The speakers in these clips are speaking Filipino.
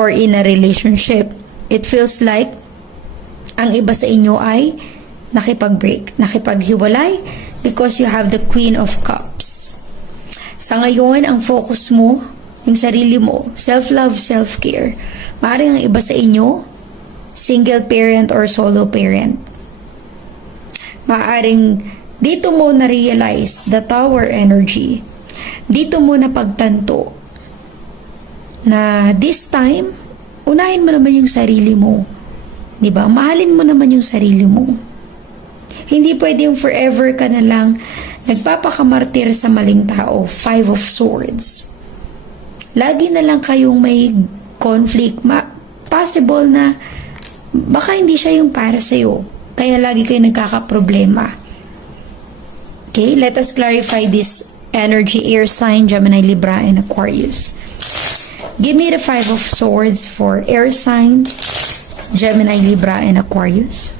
or in a relationship, it feels like ang iba sa inyo ay nakipag-break, nakipaghiwalay because you have the Queen of Cups. Sa ngayon, ang focus mo, yung sarili mo, self-love, self-care. Maaaring ang iba sa inyo, single parent or solo parent. Maaaring dito mo na-realize the Tower energy. Dito mo napagtanto na this time, unahin mo naman yung sarili mo. Diba? Mahalin mo naman yung sarili mo. Hindi pwedeng forever ka na lang nagpapakamartir sa maling tao. 5 of Swords. Lagi na lang kayong may conflict. Possible na baka hindi siya yung para sa'yo. Kaya lagi kayo nagkakaproblema. Okay? Let us clarify this energy. Air sign, Gemini, Libra, and Aquarius. Give me the 5 of Swords for air sign, Gemini, Libra, and Aquarius.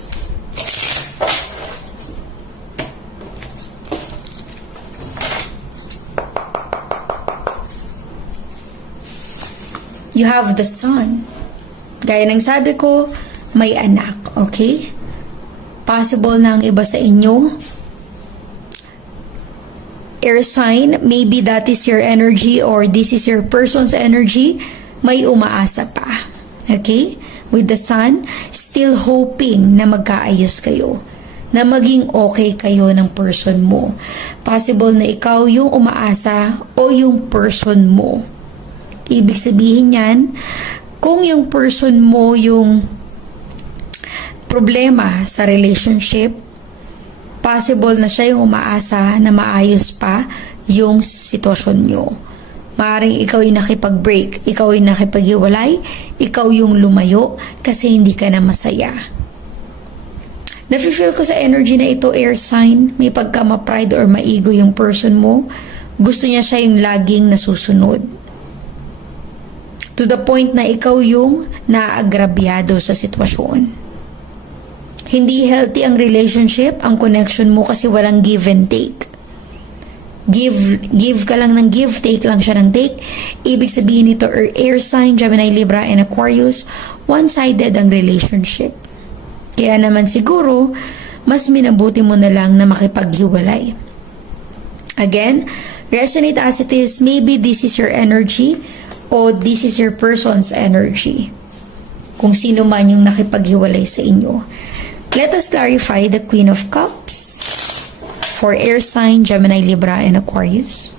You have the Sun. Gaya ng sabi ko, may anak, okay? Possible na ang iba sa inyo, air sign, maybe that is your energy or this is your person's energy, may umaasa pa. Okay? With the Sun, still hoping na magkaayos kayo. Na maging okay kayo ng person mo. Possible na ikaw yung umaasa o yung person mo. Ibig sabihin yan, kung yung person mo yung problema sa relationship, possible na siya yung umaasa na maayos pa yung sitwasyon nyo. Maaaring ikaw yung nakipag-break, ikaw yung nakipag-iwalay, ikaw yung lumayo kasi hindi ka na masaya. Nafe-feel ko sa energy na ito, air sign, may pagka-ma-pride or ma-ego yung person mo. Gusto niya siya yung laging nasusunod. To the point na ikaw yung naagrabyado sa sitwasyon. Hindi healthy ang relationship, ang connection mo kasi walang give and take. Give ka lang ng give, take lang siya ng take. Ibig sabihin nito, air sign, Gemini, Libra, and Aquarius, one-sided ang relationship. Kaya naman siguro, mas minabuti mo na lang na makipaghiwalay. Again, resonate as it is, maybe this is your energy o this is your person's energy. Kung sino man yung nakipaghiwalay sa inyo. Let us clarify the Queen of Cups for air sign, Gemini, Libra, and Aquarius.